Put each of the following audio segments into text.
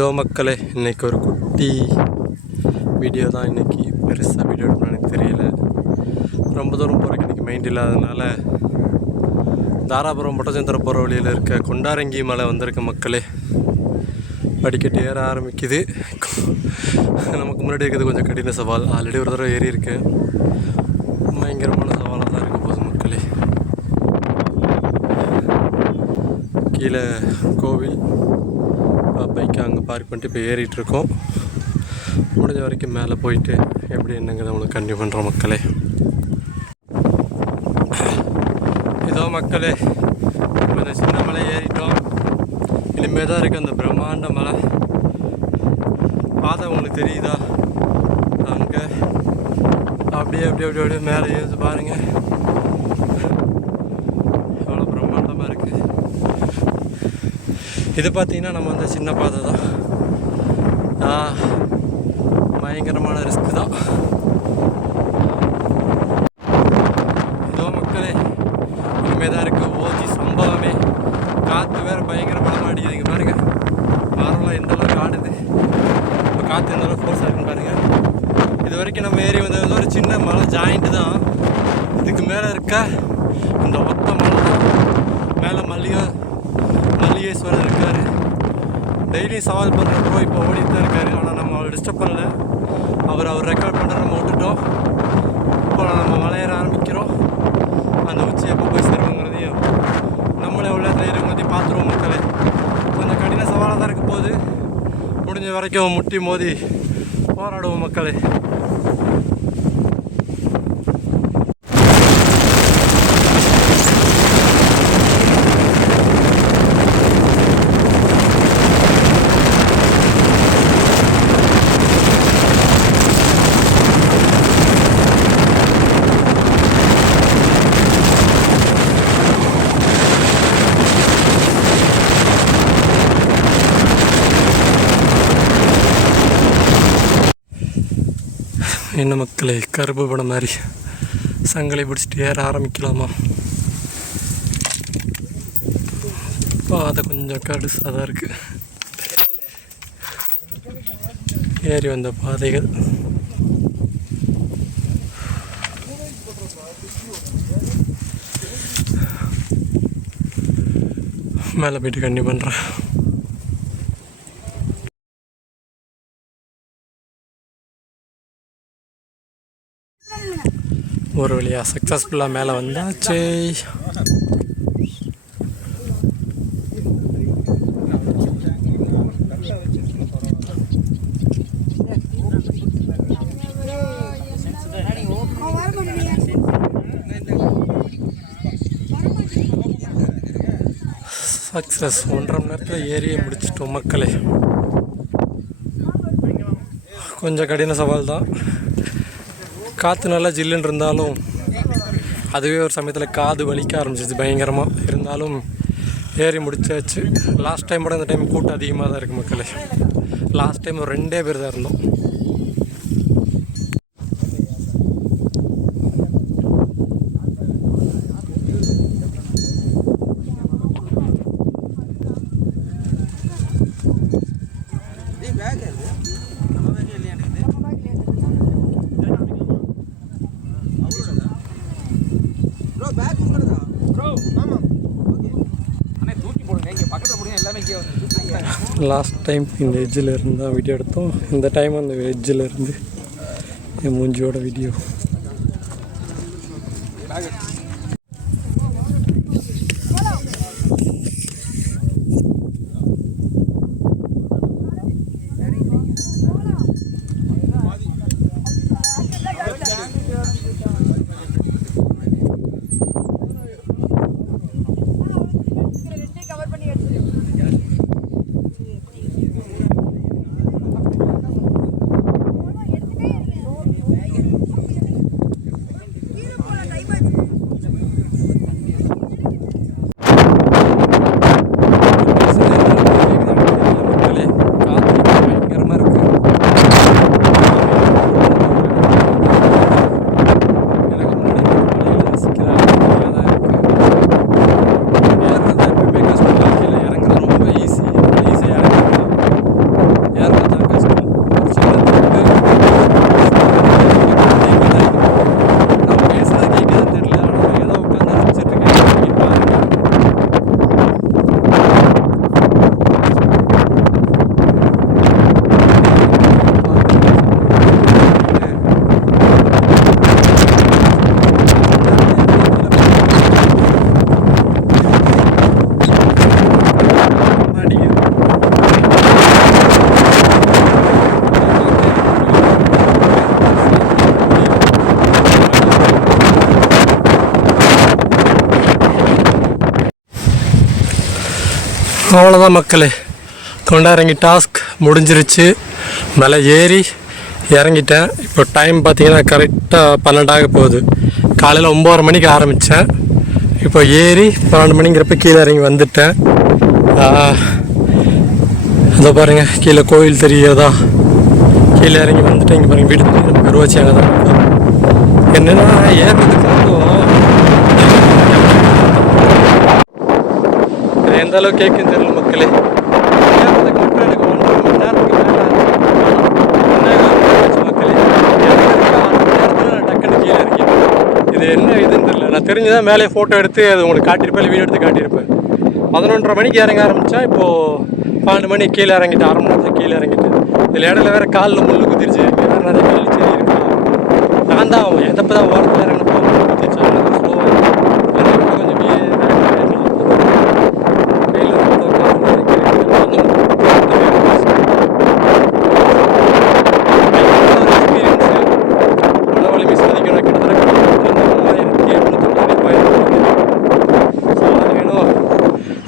இதோ மக்களே, இன்றைக்கி ஒரு குட்டி வீடியோ தான். இன்றைக்கி பெருசாக வீடியோ எடுக்கணும்னு எனக்கு தெரியல. ரொம்ப தூரம் போகிறக்கு இன்றைக்கி மைண்ட் இல்லாததுனால தாராபுரம் பொட்டச்சந்திர போகிற வழியில் இருக்க கொண்டாரங்கி மலை வந்திருக்க மக்களே. படிக்கட்டு ஏற ஆரம்பிக்குது. நமக்கு முன்னாடி இருக்கிறது கொஞ்சம் கடின சவால். ஆல்ரெடி ஒரு தடவை ஏறி இருக்கேன். பயங்கரமான சவாலாக தான் இருக்க போகுது மக்களே. கீழே கோவில் பைக்கை அங்கே பார்க் பண்ணிட்டு இப்போ ஏறிட்டுருக்கோம். முடிஞ்ச வரைக்கும் மேலே போயிட்டு எப்படி என்னங்கிறத உங்களுக்கு கண்டினியூ பண்ணுறோம் மக்களே. இதோ மக்களே, கொஞ்சம் சின்ன மலை ஏறிட்டோம். இனிமேல் தான் இருக்குது அந்த பிரம்மாண்ட மலை. பாதை உங்களுக்கு தெரியுதா? அங்கே அப்படியே அப்படியே அப்படியே அப்படியே மேலே ஏறி பாருங்கள். எவ்வளோ பிரம்மாண்டமாக இருக்குது. இது பார்த்தீங்கன்னா நம்ம வந்து சின்ன பாதை தான். பயங்கரமான ரிஸ்க்கு தான். இதோ மக்களே, இனிமேல் தான் இருக்குது ஓஜி சம்பவமே. காற்று வேறு பயங்கரமான அடிக்குதுங்க பாருங்கள். மரம்லாம் எந்த அளவுக்கு ஆடுது. இப்போ காற்று எந்த அளவுக்கு ஃபோர்ஸாக இருக்குன்னு பாருங்கள். இது வரைக்கும் நம்ம ஏறி வந்தது ஒரு சின்ன மலை ஜாயிண்ட்டு தான். இதுக்கு மேலே இருக்க இந்த ஒத்த மலை தான். மேலே மல்லிகேஸ்வரர் இருக்கார். டெய்லியும் சவால் பண்ணுறப்போ இப்போ ஓடிட்டு தான் இருக்கார். ஆனால் நம்ம அவரை டிஸ்டர்ப் பண்ணல. அவர் ரெக்கார்ட் பண்ணுற நம்ம விட்டுட்டோம். இப்போ நம்ம மலையேற ஆரம்பிக்கிறோம். அந்த உச்சி எப்போ போய் சேருவோங்கிறதையும் நம்மளே உள்ள தைரியங்கிறதையும் பார்த்துருவோம் மக்களே. கொஞ்சம் கடின சவாலாக தான் இருக்க போகுது. முடிஞ்ச வரைக்கும் முட்டி மோதி போராடுவோம் மக்களே. என்ன மக்களே, கருப்பு படம் மாதிரி சங்கலை பிடிச்சிட்டு ஏற ஆரம்பிக்கலாமா? பாதை கொஞ்சம் கடுசாக தான் இருக்குது. ஏறி வந்த பாதைகள் மேலே போய்ட்டு கண்டிப்பாக பண்ணுறேன். ஒரு வழியாக சக்ஸஸ்ஃபுல்லாக மேலே வந்தாச்சு. சக்ஸஸ். 1.5 மணி நேரத்தில் ஏறியே முடிச்சிட்டோம் மக்களே. கொஞ்சம் கடின சவால் தான். காற்று நல்லா ஜில்லுன்னு இருந்தாலும் அதுவே ஒரு சமயத்தில் காது வலிக்க ஆரம்பிச்சிச்சு பயங்கரமாக. இருந்தாலும் ஏறி முடிச்சாச்சு. லாஸ்ட் டைம் கூட இந்த டைம் கூட்டம் அதிகமாக தான் இருக்குது மக்களே. லாஸ்ட் டைம் ஒரு 2 பேர் தான் இருந்தோம். லாஸ்ட் டைம் இந்த எட்ஜில் இருந்தால் வீடியோ எடுத்தோம். இந்த டைம் அந்த எட்ஜில் இருந்து என் மூஞ்சியோட வீடியோ. அவ்வளோதான் மக்களே, கொண்டாரங்கி டாஸ்க் முடிஞ்சிருச்சு. மேலே ஏறி இறங்கிட்டேன். இப்போ டைம் பார்த்தீங்கன்னா கரெக்டாக 12 போகுது. காலையில் 9:30 மணிக்கு ஆரம்பித்தேன். இப்போ ஏறி 12 மணிங்கிறப்ப கீழே இறங்கி வந்துட்டேன். அதை பாருங்கள், கீழே கோயில் தெரியாதா? கீழே இறங்கி வந்துட்டேன். இங்கே பாருங்கள், வீடு நம்ம கருவாச்சி அங்கே தான் இருக்கும். என்னென்னா ஏறுறதுக்கு மட்டும் எந்த அளவுக்கு கேட்குன்னு தெரியல மக்களே. ஏறுறதுக்கு மட்டும் எனக்கு 1.5 மணி நேரத்துக்கு மேலே ஆச்சு மக்களே. நான் டக்குன்னு கீழே இறங்கிட்டேன். இது என்ன இதுன்னு தெரியல. நான் தெரிஞ்சுதான் மேலே ஃபோட்டோ எடுத்து அது உங்களுக்கு காட்டியிருப்பேன், இல்லை வீடியோ எடுத்து காட்டியிருப்பேன். 11:30 மணிக்கு இறங்க ஆரம்பித்தா இப்போது 12 மணிக்கு கீழே இறங்கிட்டேன். 1/2 மணி நேரத்துக்கு கீழே இறங்கிட்டேன். இதில் இடையில வேறு காலில் முள்ளு குத்திருச்சு. வேறு நிறைய கல் செடி இருக்கு. நான் தான் எதப்போ தான் ஓரத்தில் இறங்கினப்போ முள்ளு குத்திருச்சு. அதனால ஸ்லோவாக கொஞ்சம்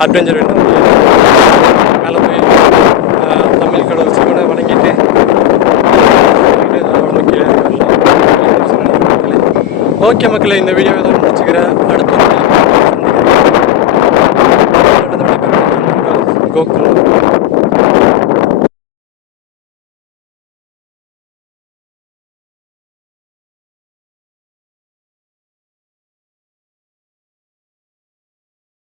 அட்வென்ச்சர் வேணும். மேலே போய் தமிழ் கடவுள் சிவனை வணங்கிட்டு கீழே வரலாம். ஓகே மக்களே, இந்த வீடியோவை தான் முடிச்சுக்கிறேன். அடுத்த கோகுல்